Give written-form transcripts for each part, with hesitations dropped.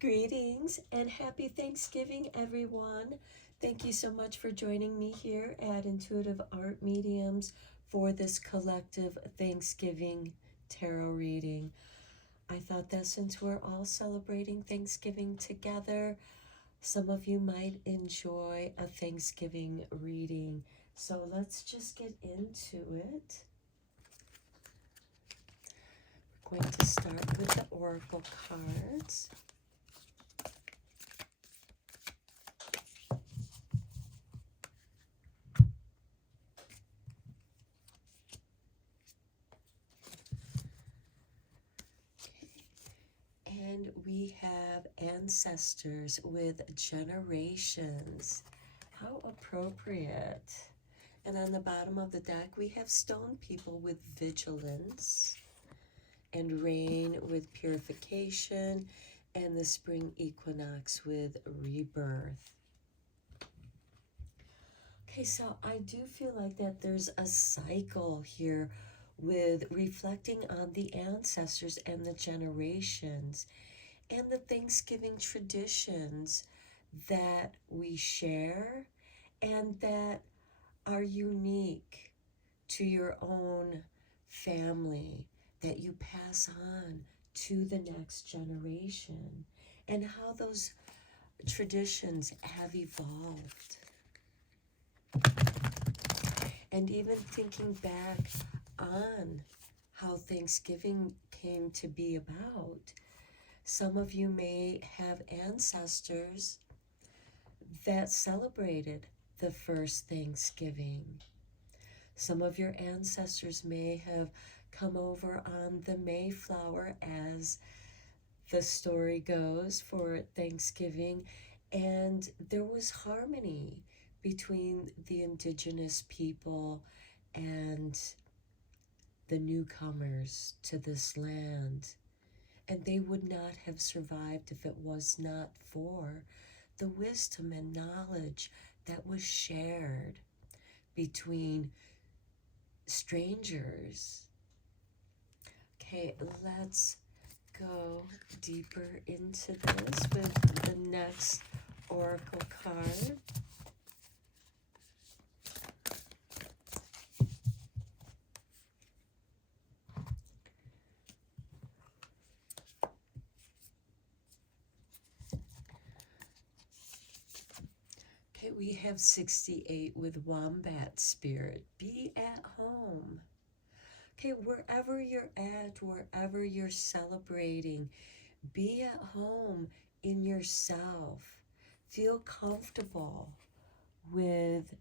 Greetings and happy Thanksgiving, everyone. Thank you so much for joining me here at Intuitive Art Mediums for this collective Thanksgiving tarot reading. I thought that since we're all celebrating Thanksgiving together, some of you might enjoy a Thanksgiving reading. So let's just get into it. We're going to start with the Oracle cards. And we have ancestors with generations. How appropriate. And on the bottom of the deck, we have stone people with vigilance, and rain with purification, and the spring equinox with rebirth. Okay, so I do feel like that there's a cycle here with reflecting on the ancestors and the generations and the Thanksgiving traditions that we share and that are unique to your own family, that you pass on to the next generation, and how those traditions have evolved. And even thinking back on how Thanksgiving came to be about. Some of you may have ancestors that celebrated the first Thanksgiving. Some of your ancestors may have come over on the Mayflower, as the story goes, for Thanksgiving, and there was harmony between the indigenous people and the newcomers to this land. And they would not have survived if it was not for the wisdom and knowledge that was shared between strangers. Okay, let's go deeper into this with the next oracle card. Okay, we have 68 with Wombat Spirit. Be at home. Okay, wherever you're at, wherever you're celebrating, be at home in yourself. Feel comfortable with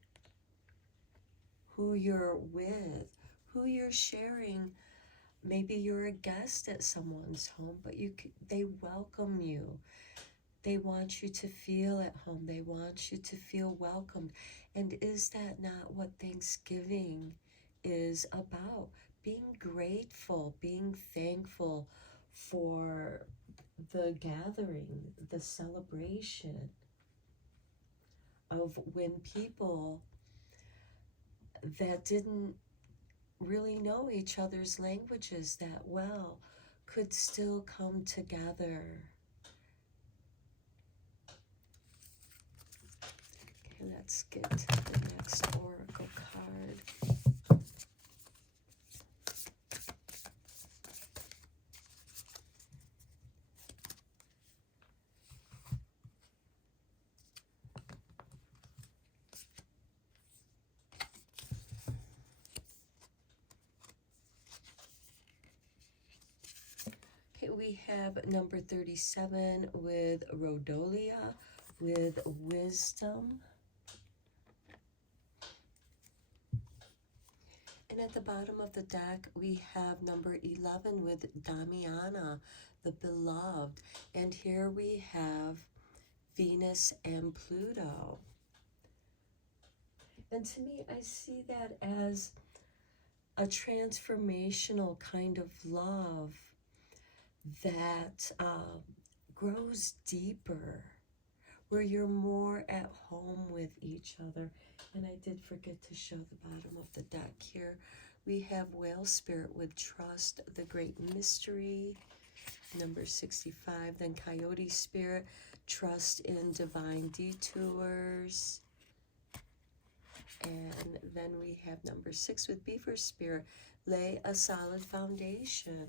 who you're with, who you're sharing. Maybe you're a guest at someone's home, but they welcome you. They want you to feel at home. They want you to feel welcomed. And is that not what Thanksgiving is about? Being grateful, being thankful for the gathering, the celebration of when people that didn't really know each other's languages that well could still come together. Okay, let's get to the next oracle card. Okay, we have number 37 with Rhodolia with wisdom. And at the bottom of the deck, we have number 11 with Damiana, the beloved. And here we have Venus and Pluto. And to me, I see that as a transformational kind of love that grows deeper, where you're more at home with each other. And I did forget to show the bottom of the deck here. We have Whale Spirit with Trust, the Great Mystery. Number 65, then Coyote Spirit, trust in divine detours. And then we have number 6 with Beaver Spirit, lay a solid foundation.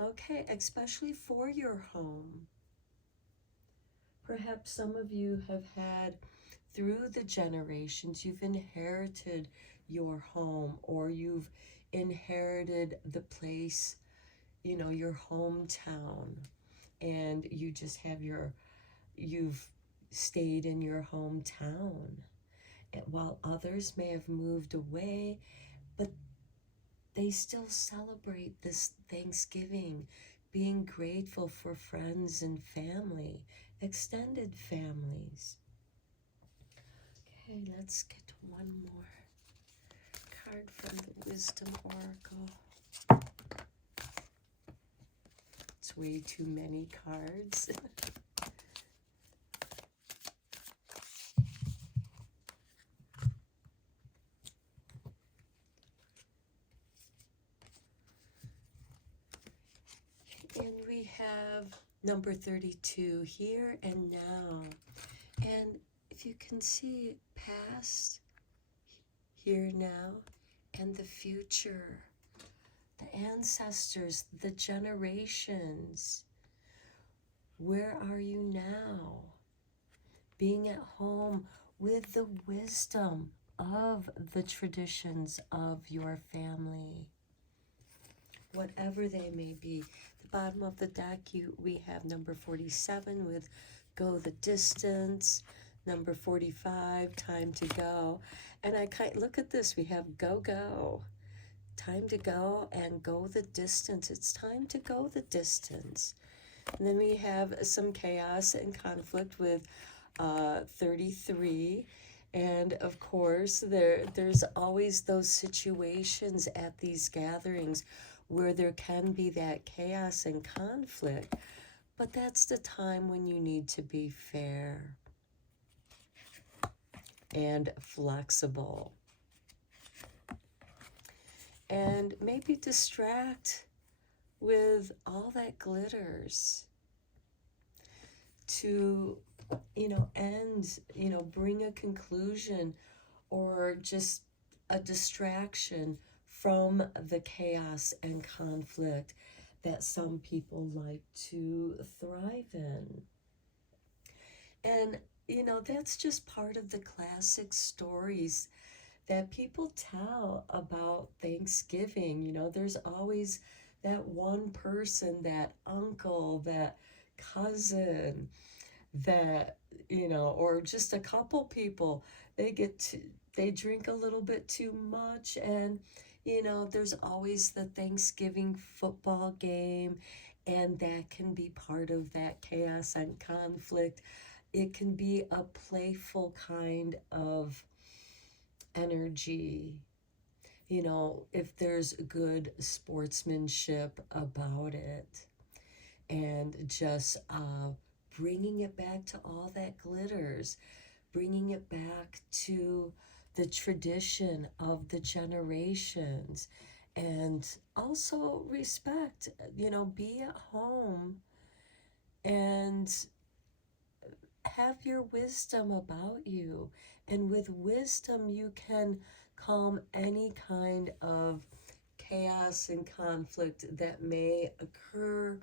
Okay, especially for your home. Perhaps some of you have had, through the generations, you've inherited your home, or you've inherited the place, you know, your hometown, and you just have you've stayed in your hometown. And while others may have moved away, but they still celebrate this Thanksgiving, being grateful for friends and family, extended families. Okay, let's get one more card from the Wisdom Oracle. It's way too many cards. And we have number 32, here and now. And if you can see past, here now, and the future, the ancestors, the generations, where are you now? Being at home with the wisdom of the traditions of your family, whatever they may be. The bottom of the deck, we have number 47 with go the distance, number 45, time to go. And look at this, we have go, time to go, and go the distance. It's time to go the distance. And then we have some chaos and conflict with 33. And of course, there's always those situations at these gatherings where there can be that chaos and conflict, but that's the time when you need to be fair and flexible. And maybe distract with all that glitters to, end, bring a conclusion or just a distraction from the chaos and conflict that some people like to thrive in. And, that's just part of the classic stories that people tell about Thanksgiving. There's always that one person, that uncle, that cousin, that, or just a couple people, they drink a little bit too much, and there's always the Thanksgiving football game, and that can be part of that chaos and conflict. It can be a playful kind of energy, if there's good sportsmanship about it, and just bringing it back to all that glitters, bringing it back to the tradition of the generations, and also respect, be at home and have your wisdom about you. And with wisdom, you can calm any kind of chaos and conflict that may occur,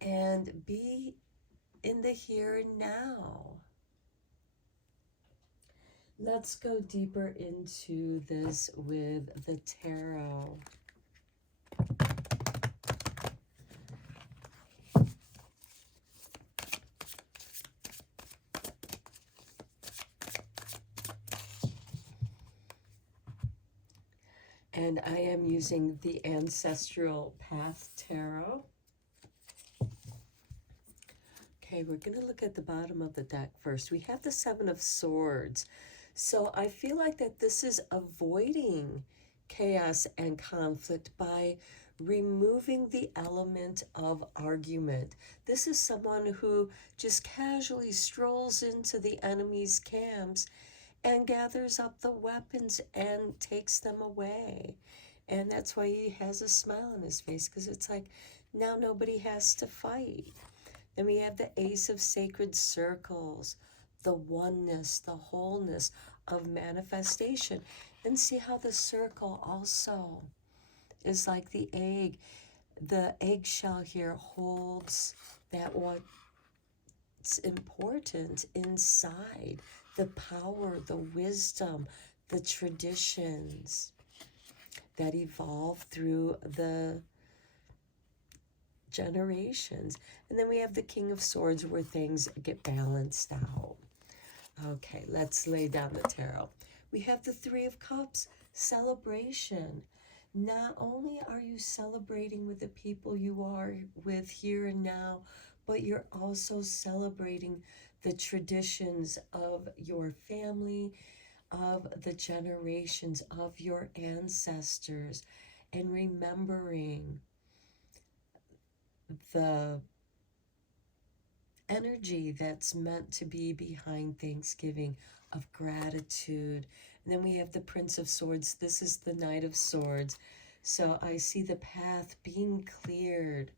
and be in the here and now. Let's go deeper into this with the tarot. And I am using the Ancestral Path Tarot. Okay, we're going to look at the bottom of the deck first. We have the Seven of Swords. So I feel like that this is avoiding chaos and conflict by removing the element of argument. This is someone who just casually strolls into the enemy's camps and gathers up the weapons and takes them away. And that's why he has a smile on his face, because it's like, Now nobody has to fight. Then we have the Ace of Sacred Circles, the oneness, the wholeness of manifestation. And see how the circle also is like the egg. The eggshell here holds that what's important inside, the power, the wisdom, the traditions that evolve through the generations. And then we have the King of Swords where things get balanced out. Okay, let's lay down the tarot. We have the Three of Cups, celebration. Not only are you celebrating with the people you are with here and now, but you're also celebrating the traditions of your family, of the generations of your ancestors, and remembering the energy that's meant to be behind Thanksgiving of gratitude. And then we have the Prince of Swords. This is the Knight of Swords. So I see the path being cleared.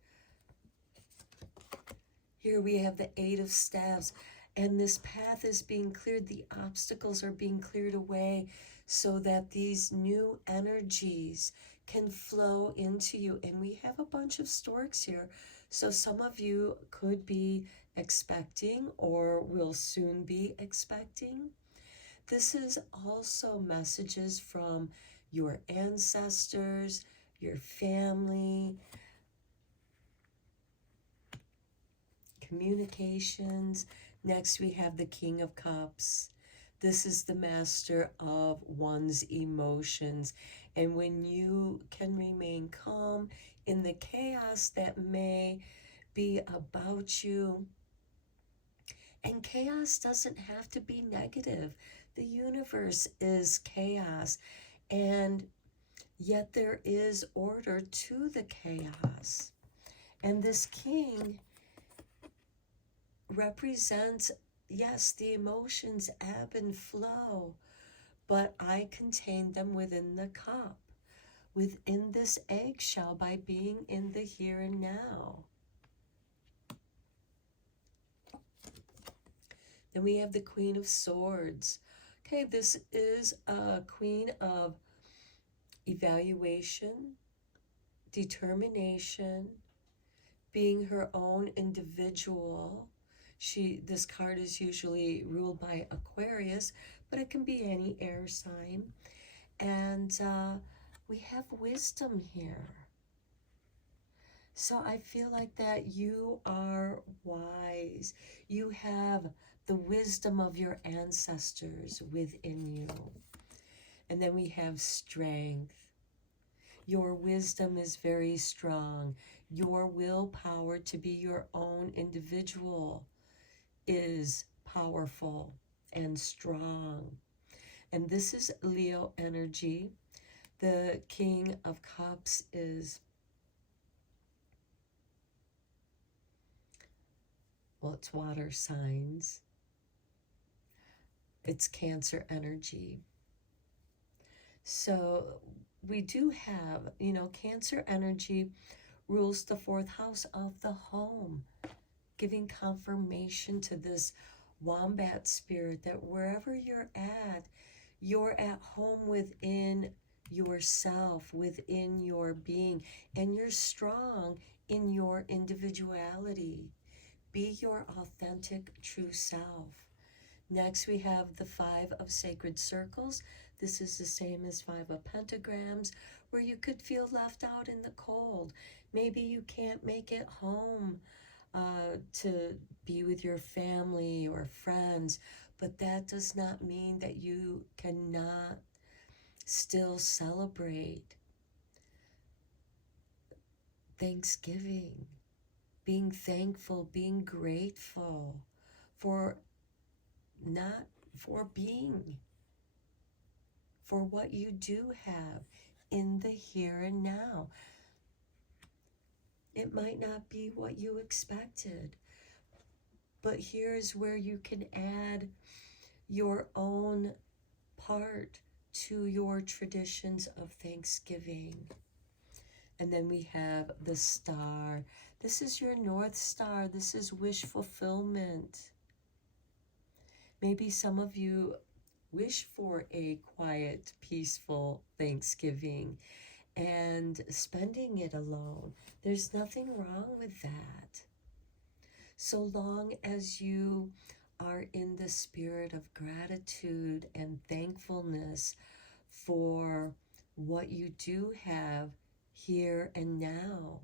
Here we have the Eight of Staves. And this path is being cleared. The obstacles are being cleared away so that these new energies can flow into you. And we have a bunch of storks here. So some of you could be expecting or will soon be expecting. This is also messages from your ancestors, your family, communications. Next, we have the King of Cups. This is the master of one's emotions. And when you can remain calm in the chaos that may be about you, and chaos doesn't have to be negative. The universe is chaos, and yet there is order to the chaos. And this king represents, yes, the emotions ebb and flow, but I contain them within the cup, within this eggshell, by being in the here and now. Then we have the Queen of Swords. Okay, this is a queen of evaluation, determination, being her own individual. This card is usually ruled by Aquarius, but it can be any air sign. And we have wisdom here. So I feel like that you are wise. You have the wisdom of your ancestors within you. And then we have strength. Your wisdom is very strong. Your willpower to be your own individual is powerful and strong. And this is Leo energy. The King of Cups is, well, it's water signs. It's Cancer energy. So we do have, Cancer energy rules the fourth house of the home, giving confirmation to this wombat spirit that wherever you're at home within yourself, within your being, and you're strong in your individuality. Be your authentic, true self. Next, we have the Five of Sacred Circles. This is the same as Five of Pentagrams, where you could feel left out in the cold. Maybe you can't make it home to be with your family or friends, but that does not mean that you cannot still celebrate Thanksgiving, being thankful, being grateful for being, for what you do have in the here and now. It might not be what you expected, but here's where you can add your own part to your traditions of Thanksgiving. And then we have the star. This is your North Star. This is wish fulfillment. Maybe some of you wish for a quiet, peaceful Thanksgiving and spending it alone. There's nothing wrong with that. So long as you are in the spirit of gratitude and thankfulness for what you do have here and now.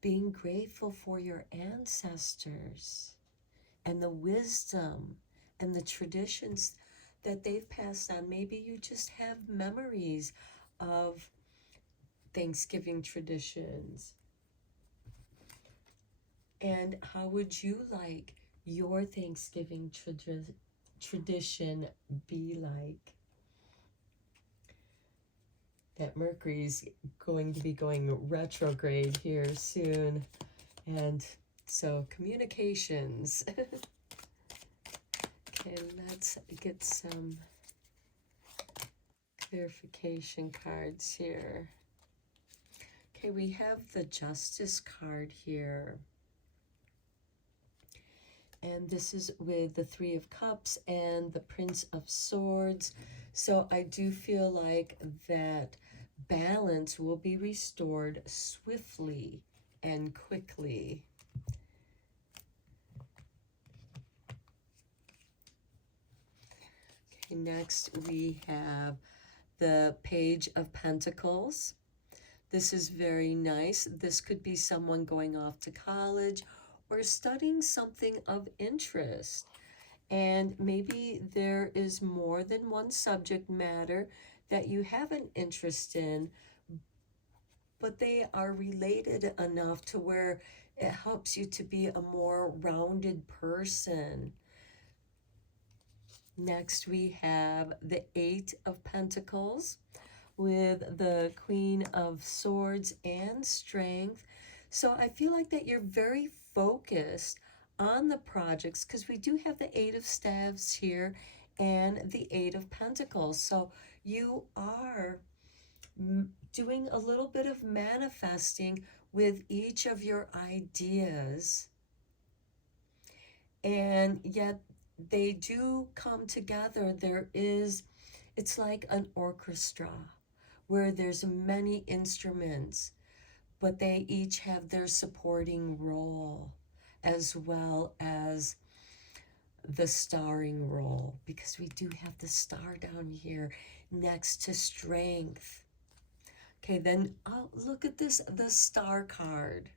Being grateful for your ancestors and the wisdom and the traditions that they've passed on. Maybe you just have memories of Thanksgiving traditions. And how would you like your Thanksgiving tradition be like? That Mercury's going to be going retrograde here soon. And so communications. Okay, let's get some clarification cards here. Okay, we have the Justice card here. And this is with the Three of Cups and the Prince of Swords. So I do feel like that balance will be restored swiftly and quickly. Okay, next we have the Page of Pentacles. This is very nice. This could be someone going off to college or studying something of interest. And maybe there is more than one subject matter that you have an interest in, but they are related enough to where it helps you to be a more rounded person. Next, we have the Eight of Pentacles with the Queen of Swords and Strength. So I feel like that you're very focused on the projects because we do have the Eight of Staves here and the Eight of Pentacles. So you are doing a little bit of manifesting with each of your ideas, and yet they do come together. It's like an orchestra where there's many instruments, but they each have their supporting role as well as the starring role, because we do have the star down here next to Strength. Okay, then look at this, the Star card.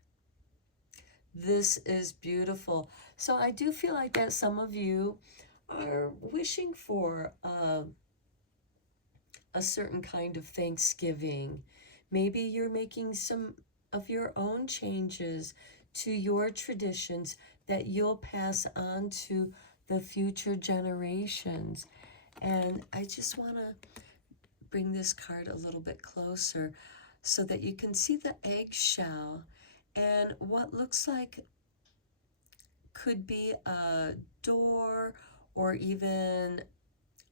This is beautiful. So I do feel like that some of you are wishing for a certain kind of Thanksgiving. Maybe you're making some of your own changes to your traditions that you'll pass on to the future generations. And I just want to bring this card a little bit closer so that you can see the eggshell and what looks like could be a door or even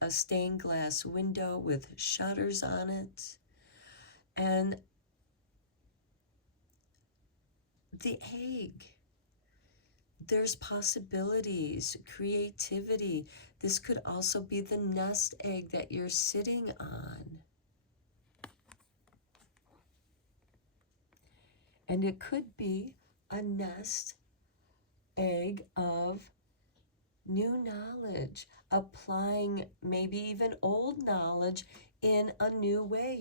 a stained glass window with shutters on it. And the egg, there's possibilities, creativity. This could also be the nest egg that you're sitting on. And it could be a nest egg of new knowledge, applying maybe even old knowledge in a new way.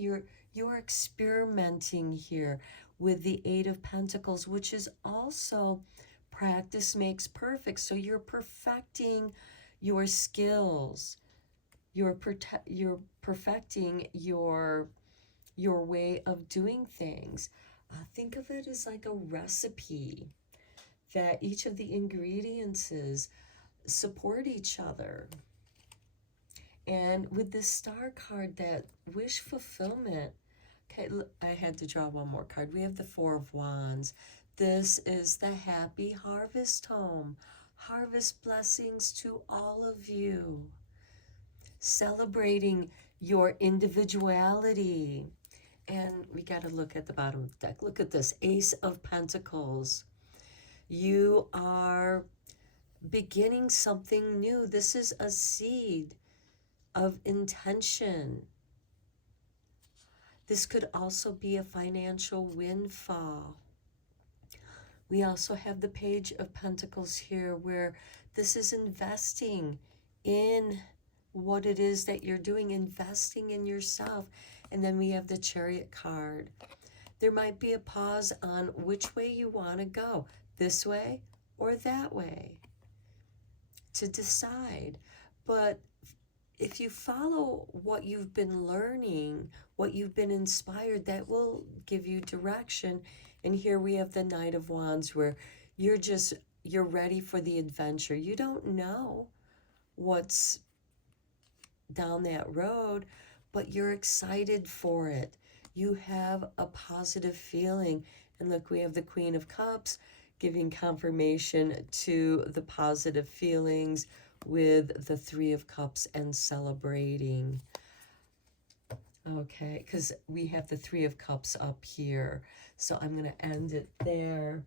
You're experimenting here with the Eight of Pentacles, which is also practice makes perfect. So you're perfecting your skills. You're perfecting your way of doing things. Think of it as like a recipe that each of the ingredients support each other. And with this Star card, that wish fulfillment. Okay, I had to draw one more card. We have the Four of Wands. This is the happy harvest home. Harvest blessings to all of you. Celebrating your individuality And we got to look at the bottom of the deck. Look at this, Ace of Pentacles. You are beginning something new. This is a seed of intention. This could also be a financial windfall. We also have the Page of Pentacles here, where this is investing in what it is that you're doing, investing in yourself. And then we have the Chariot card. There might be a pause on which way you want to go, this way or that way, to decide. But if you follow what you've been learning, what you've been inspired, that will give you direction. And here we have the Knight of Wands, where you're ready for the adventure. You don't know what's down that road, but you're excited for it. You have a positive feeling. And look, we have the Queen of Cups giving confirmation to the positive feelings with the Three of Cups and celebrating. Okay, because we have the Three of Cups up here. So I'm going to end it there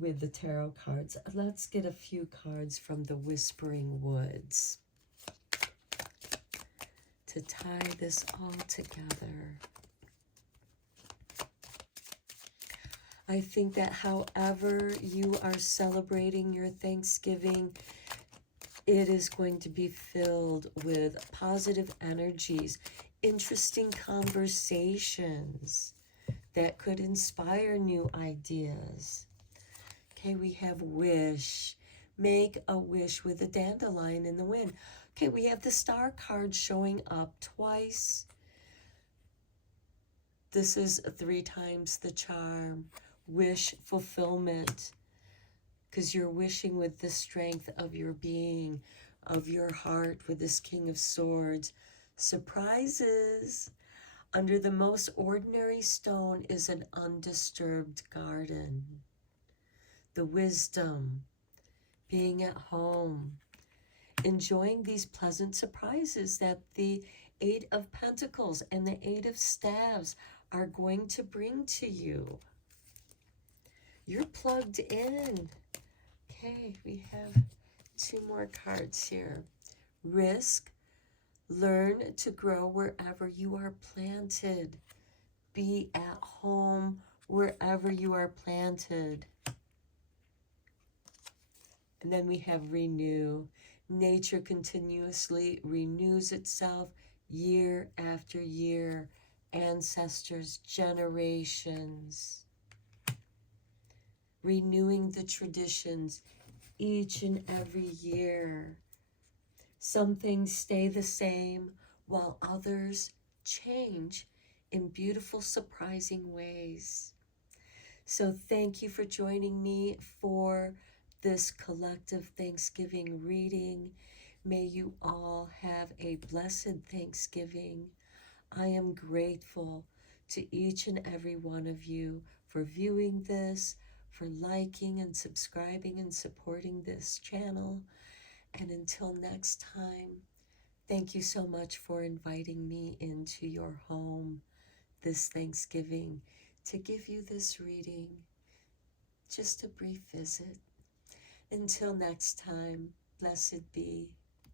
with the tarot cards. Let's get a few cards from the Whispering Woods to tie this all together. I think that however you are celebrating your Thanksgiving, it is going to be filled with positive energies, interesting conversations that could inspire new ideas. Okay, we have wish. Make a wish with a dandelion in the wind. Okay, we have the Star card showing up twice. This is 3 times the charm. Wish fulfillment, because you're wishing with the strength of your being, of your heart, with this King of Swords. Surprises. Under the most ordinary stone is an undisturbed garden. The wisdom, being at home, enjoying these pleasant surprises that the Eight of Pentacles and the Eight of Staves are going to bring to you. You're plugged in. Okay, we have 2 more cards here. Risk. Learn to grow wherever you are planted. Be at home wherever you are planted. And then we have renew. Nature continuously renews itself year after year. Ancestors, generations. Renewing the traditions each and every year. Some things stay the same while others change in beautiful, surprising ways. So thank you for joining me for this collective Thanksgiving reading. May you all have a blessed Thanksgiving. I am grateful to each and every one of you for viewing this, for liking and subscribing and supporting this channel. And until next time, thank you so much for inviting me into your home this Thanksgiving to give you this reading. Just a brief visit. Until next time, blessed be.